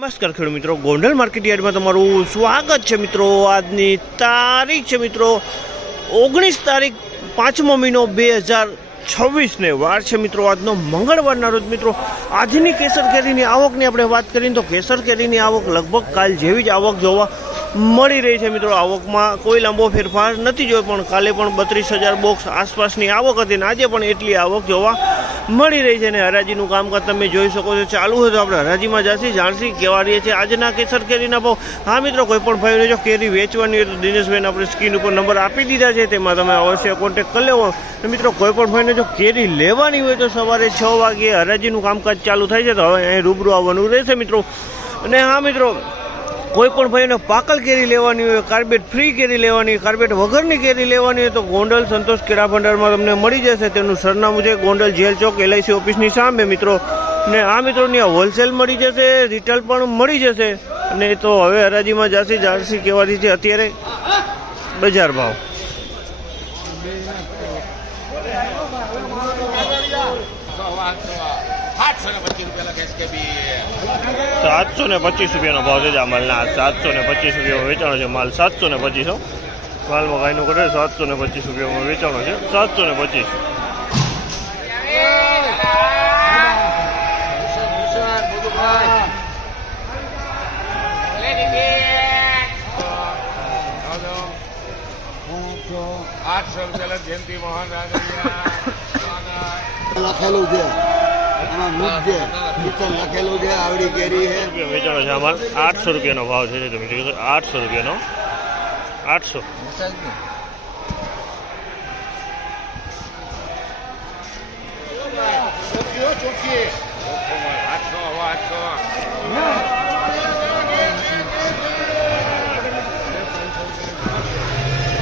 નમસ્કાર ખેડૂત મિત્રો, ગોંડલ માર્કેટ યાર્ડમાં તમારું સ્વાગત છે મિત્રો। આજની તારીખ છે મિત્રો 19 તારીખ 5મો મહિનો 2026 ને વાર છે મિત્રો આજનો મંગળવારના રોજ મિત્રો। આજની કેસર કેરીની આવકની આપણે વાત કરીએ તો કેસર કેરીની આવક લગભગ કાલ જેવી જ આવક જોવા મળી રહી છે મિત્રો। આવકમાં કોઈ લાંબો ફેરફાર નથી જોયો, પણ કાલે પણ 32,000 બોક્સ આસપાસની આવક હતી અને આજે પણ એટલી આવક જોવા મળી રહી છે। અને હરાજીનું કામકાજ તમે જોઈ શકો છો ચાલુ હોય તો આપણે હરાજીમાં જઈશું, જાણસી કેવા રહીએ છીએ આજના કેસર કેરીના ભાવ। હા મિત્રો, કોઈ પણ ભાઈને જો કેરી વેચવાની હોય તો દિનેશભાઈને આપણે સ્ક્રીન ઉપર નંબર આપી દીધા છે, તેમાં તમે અવશ્ય કોન્ટેક્ટ કરી લેવો। અને મિત્રો કોઈ પણ ભાઈને જો કેરી લેવાની હોય તો સવારે 6 વાગ્યે હરાજીનું કામકાજ ચાલુ થાય છે, તો હવે અહીં રૂબરૂ આવવાનું રહેશે મિત્રો। અને હા મિત્રો, કોઈ પણ ભાઈને પાકલ કેરી લેવાની હોય, કાર્બેટ ફ્રી કેરી લેવાની હોય, કાર્બેટ વગરની કેરી લેવાની હોય તો ગોંડલ સંતોષ કેળા ભંડારમાં તમને મળી જશે। તેનું સરનામું છે ગોંડલ જેલ ચોક LIC ઓફિસની સામે મિત્રો। ને આ મિત્રોની હોલસેલ મળી જશે, રિટેલ પણ મળી જશે। અને તો હવે હરાજીમાં જશે, જાણસી કહેવાથી છે અત્યારે બજાર ભાવ। 725 રૂપિયાનો ભાવ છે માલના। 725 રૂપિયા વેચાણો છે માલ। 725 માલમાં ગાયનું કરે 725 રૂપિયામાં વેચાણો છે। 725 જયંતિ મોહન લખેલું છે, લખેલું છે આવડી કેરી છે વેચાણો છે અમારે। 800 રૂપિયાનો ભાવ છે તમે જોઈ 800 રૂપિયાનો 800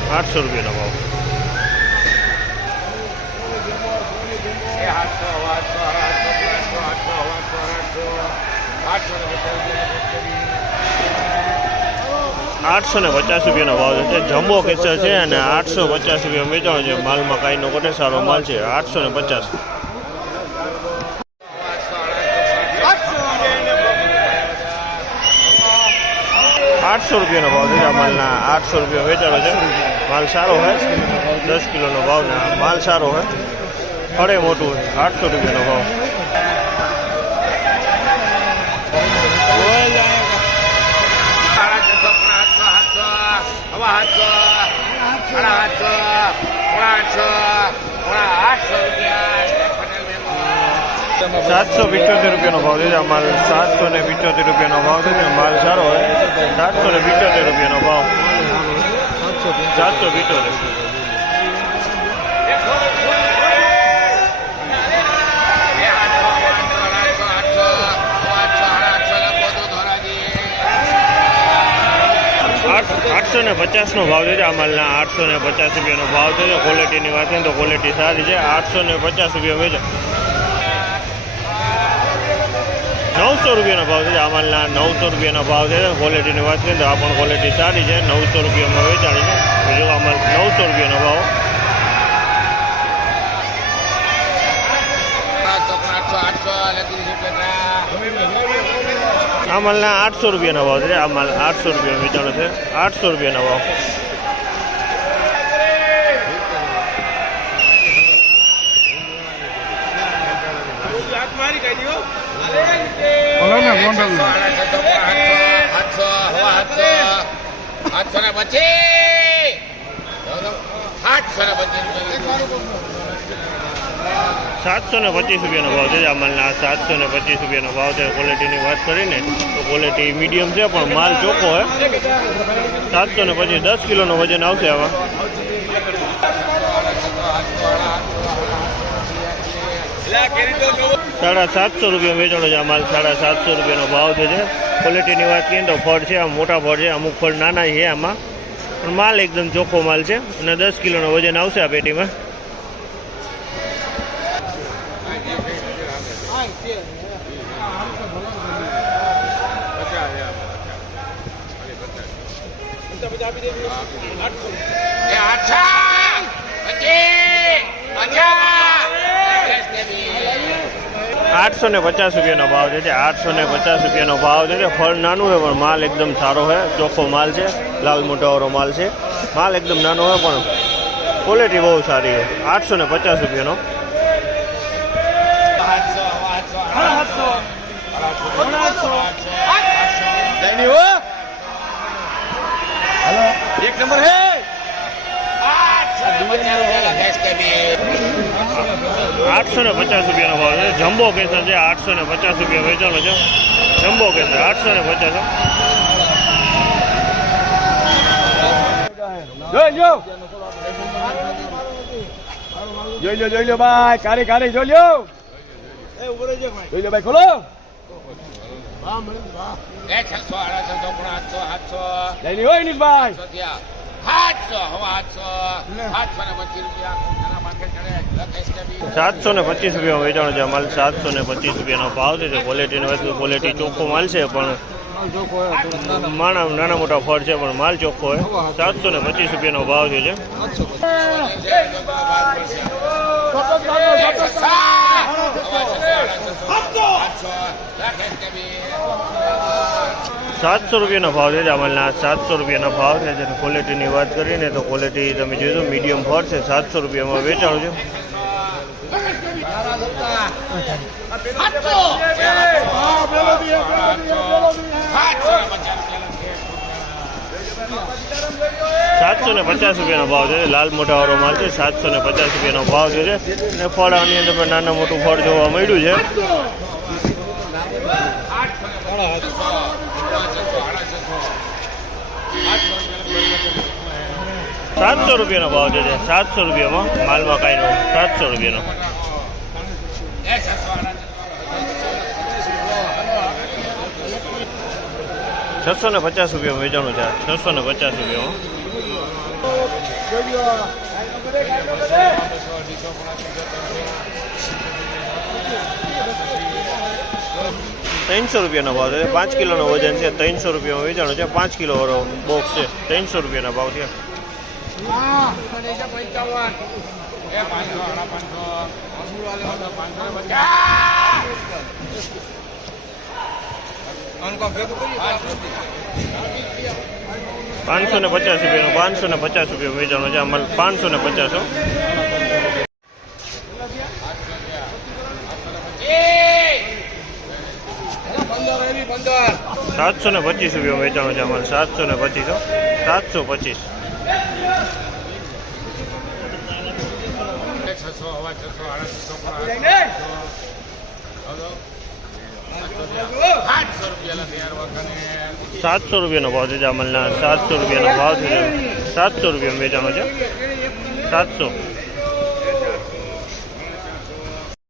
800 રૂપિયાનો ભાવ। ₹850 રૂપિયાનો ભાવ છે। જમ્બો કેસર છે અને 850 રૂપિયા વેચાણો છે માલમાં કાંઈનો કોટે સારો માલ છે। 850 800 રૂપિયાનો ભાવ છે માલના। 800 રૂપિયા વેચાણો છે માલ સારો હોય, 10 કિલોનો ભાવ ને માલ સારો હોય, ફળે મોટું હોય। 800 રૂપિયાનો ભાવ। 775 રૂપિયાનો ભાવ છે માલ। 775 રૂપિયાનો ભાવ છે માલ સારો હોય। 775 રૂપિયાનો ભાવ। 775 850નો ભાવ છે આ માલના। 850 રૂપિયાનો ભાવ છે। ક્વોલિટીની વાત કરીએ તો ક્વોલિટી સારી છે। 850 રૂપિયા વેચે। 900 રૂપિયાનો ભાવ છે આ માલના। 900 રૂપિયાનો ભાવ છે। ક્વોલિટીની વાત કરીએ તો આ પણ ક્વોલિટી સારી છે। 900 રૂપિયામાં વેચાણી છે। જો આ માલ 900 રૂપિયાનો ભાવ। આ માલના 800 રૂપિયાનો ભાવ છે। આ માલ 800 રૂપિયા વેચાણો છે। 800 રૂપિયાનો ભાવ। ₹725 રૂપિયાનો ભાવ છે આ માલના। 725 રૂપિયાનો ભાવ છે। ક્વોલિટીની વાત કરીને તો ક્વોલિટી મીડિયમ છે પણ માલ ચોખ્ખો હોય। 725 10 કિલોનો વજન આવશે આવા। 750 રૂપિયા વેચાણો છે આ માલ। 750 રૂપિયાનો ભાવ છે। ક્વોલિટીની વાત કરીએ તો ફળ છે આ મોટા ફળ છે, અમુક ફળ નાના છે આમાં, પણ માલ એકદમ ચોખ્ખો માલ છે અને 10 કિલોનો વજન આવશે આ પેટીમાં। 850 રૂપિયાનો ભાવ છે. 850 રૂપિયાનો ભાવ છે. ફળ નાનું હોય પણ માલ એકદમ સારો હોય, ચોખ્ખો માલ છે, લાલ મોટાવાળો માલ છે. માલ એકદમ નાનો હોય પણ ક્વોલિટી બહુ સારી છે. 850 રૂપિયાનો. एक नंबर है 850 રૂપિયાનો ભાવ છે. જમ્બો કેસર છે. 850 રૂપિયા વેચાણો છે. જમ્બો કેસર 850. જોઈ લો ભાઈ, કારી જોઈ લો ભાઈ, ખોલો લઈ લો ઇનિશભાઈ. 725 રૂપિયા વેચાણો છે. માલ 725 રૂપિયાનો ભાવ છે. ક્વોલિટીનો વસ્તુ, ક્વોલિટી ચોખ્ખો માલ છે પણ નાના મોટા ફળ છે પણ માલ ચોખ્ખો હોય. 725 રૂપિયાનો ભાવ છે. 700 રૂપિયાનો ભાવ છે. અમલના 700 રૂપિયાના ભાવ છે. જેની ક્વોલિટીની વાત કરીએ ને તો ક્વોલિટી તમે જોજો મીડિયમ ફળ છે. 700 રૂપિયામાં વેચાણું છે. 750 રૂપિયાનો ભાવ છે. લાલ મોટાવાળો માલ છે. 750 રૂપિયાનો ભાવ છે. અને ફળ આની અંદર પણ નાનું મોટું ફળ જોવા મળ્યું છે. 700 રૂપિયાનો ભાવ છે. 700 રૂપિયામાં માલમાં કાંઈ નો 700 રૂપિયાનો. 650 રૂપિયામાં વેચાણું છે. 650 રૂપિયામાં. 300 રૂપિયાનો ભાવ છે. 5 કિલોનો વજન છે. 300 રૂપિયામાં વેચાણું છે. 5 કિલો વાળો બોક્સ છે. 300 રૂપિયાના ભાવ છે. 550 રૂપિયાનો. 550 રૂપિયા વેચાણો છે. અમારે 550. 725 રૂપિયા વેચાણો છે. અમારે 725. 725. 700 રૂપિયાનો ભાવ છે. અમલના 700 રૂપિયાનો ભાવ છે. 700 રૂપિયા વેચાણો છે. 700.